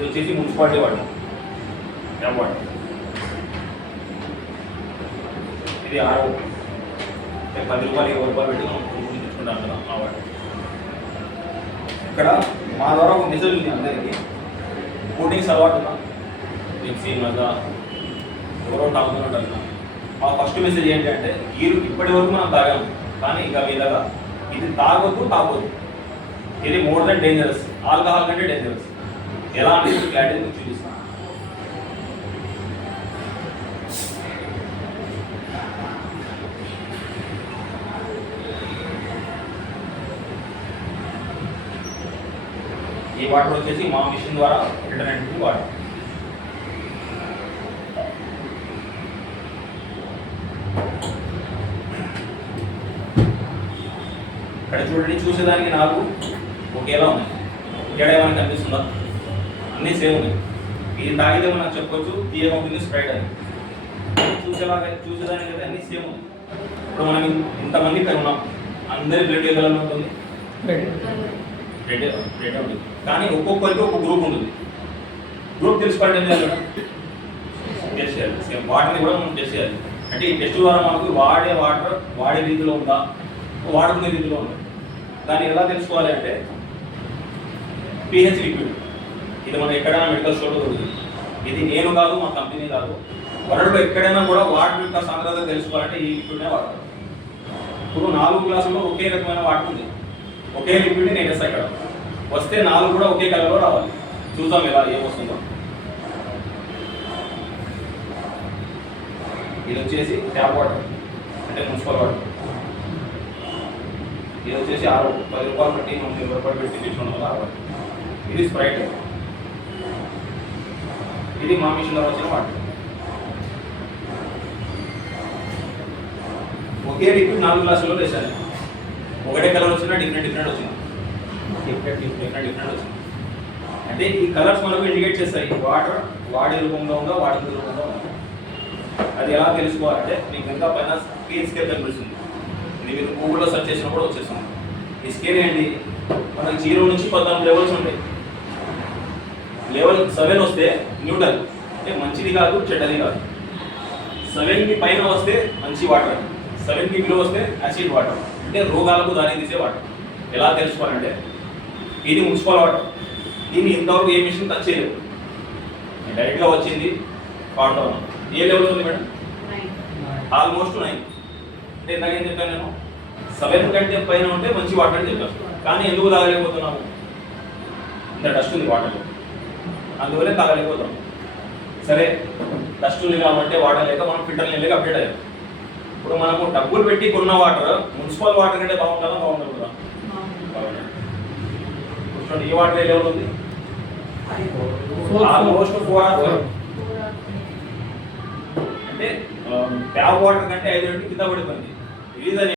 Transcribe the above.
ఇది వచ్చేసి municipality water, tap water. ఇది ఆరో 10 రూపాయలు 20 రూపాయలు పెట్టి మనం తెచ్చుకుంటాం కదా ఆ వాటర్. ఇక్కడ మా ద్వారా ఒక మెసేజ్ ఉంది అందరికీ. కోటింగ్స్ అలవాటు ఉన్నా మిక్సీ మజా ఎవరో తాగుతున్నట్టు. మా ఫస్ట్ మెసేజ్ ఏంటంటే ఇప్పటి వరకు మనం తాగాము, కానీ ఇక మీదగా ఇది తాగొద్దు. ఇది మోర్ దెన్ డేంజరస్, ఆల్కహాల్ కంటే డేంజరస్. ఎలా అంటే క్లారిటీ చూపిస్తాను. ఈ వాటర్ వచ్చేసి మా మిషన్ ద్వారా ఫిల్టర్ వాటర్. ఇక్కడ చూడండి, చూసేదానికి నాకు ఒకేలా ఉన్నాయి. తేడా ఏమైనా కనిపిస్తుందా? అన్నీ సేమ్ ఉన్నాయి. ఇది తాగితే మనం చెప్పొచ్చు తీయగా ఉంటుంది స్ప్రైట్ అని. చూసేదానికి అయితే అన్నీ సేమ్ ఉన్నాయి. ఇప్పుడు మనం ఇంతమంది ఇక్కడ ఉన్నాం, అందరి బ్లడ్ ఏ కలర్లో ఉంటుంది? రెడ్ ఉంటుంది. కానీ ఒక్కొక్కరికి ఒక గ్రూప్ ఉంటుంది. గ్రూప్ తెలుసుకోవాలంటే ఏం చేయాలి? టెస్ట్ చేయాలి. సేమ్ వాటర్ని కూడా మనం టెస్ట్ చేయాలి. అంటే ఈ టెస్ట్ ద్వారా మనకు వాడే వాటర్ వాడే రీతిలో ఉందా, వాడుకునే రీతిలో ఉందా. దాన్ని ఎలా తెలుసుకోవాలి అంటే pH లిక్విడ్. ఇది మనం ఎక్కడైనా మెడికల్ స్టోర్లో దొరుకుతుంది. ఇది నేను కాదు, మా కంపెనీ కాదు. వరల్డ్లో ఎక్కడైనా కూడా వాటర్ యొక్క సాంద్రత తెలుసుకోవాలంటే ఈ లిక్విడ్నే వాడతారు. ఇప్పుడు 4 గ్లాసుల్లో ఒకే రకమైన వాటర్ ఉంది, ఒకే లిక్విడ్ నేను వేస్తా. ఇక్కడ వస్తే 4 కూడా ఒకే కలర్లో రావాలి. చూద్దాం ఎలా ఏమొస్తుందో. ఇది వచ్చేసి ట్యాప్ వాటర్, అంటే మున్సిపల్ వాటర్. ఇది వచ్చేసి 10 రూపాయలు పెట్టి 20 రూపాయలు పెట్టి తెచ్చుకున్నాం కదా వాటర్. ఇది స్ప్రైట్. ఇది మా మిషన్లో వచ్చిన వాటర్. ఒకే లిక్విడ్ 4 గ్లాసుల్లో వేసాను. ఒకటే కలర్ వచ్చినా డిఫరెంట్ వచ్చింది. అంటే ఈ కలర్స్ మనకు ఇండికేట్ చేస్తాయి వాటర్ వాడే రూపంలో ఉందా, వాడిన రూపంలో ఉందా. అది ఎలా తెలుసుకోవాలంటే మీకు ఇంకా పైన స్కేల్ కనిపిస్తుంది. ఇది మీరు గూగుల్లో సెర్చ్ చేసినప్పుడు వచ్చేస్తుంది. ఈ స్కేల్ ఏంటి? మనకి 0 నుంచి 14 లెవెల్స్ ఉంటాయి. లెవెల్ 7 వస్తే న్యూట్రల్, అంటే మంచిది కాదు చెడ్డది కాదు. 7కి పైన వస్తే మంచి వాటర్, 7కి బిలో వస్తే యాసిడ్ వాటర్, అంటే రోగాలకు దారి తీసే వాటర్. ఎలా తెలుసుకోవాలంటే ఇది మున్సిపల్ వాటర్. దీన్ని ఇంతవరకు ఏ మిషన్ టచ్ చేయలేదు, డైరెక్ట్గా వచ్చింది వాటర్. ఏ లెవెల్ ఉంది మేడం? ఆల్మోస్ట్ 9. అంటే ఇందాక ఏం చెప్పాను నేను, 7 కంటే పైన ఉంటే మంచి వాటర్ అని చెప్పాను. కానీ ఎందుకు తాగలేకపోతున్నాము? ఇంత డస్ట్ ఉంది వాటర్లో, అందువల్లే తాగలేకపోతాం. సరే, డస్ట్ ఉంది కాబట్టి వాటర్ లేక మనం ఫిల్టర్ నీళ్ళకి అప్డేట్ అయ్యాం. ఇప్పుడు మనము డబ్బులు పెట్టి కొన్న వాటర్ మున్సిపల్ వాటర్ కంటే బాగుంటుంది కదా? ఈ వాటర్ ఏ లెవెల్ ఉంది? Almost 4 or 5. అంటే ట్యాప్ వాటర్ కంటే 5 రెట్లు కింద పడిపోయింది. రీజన్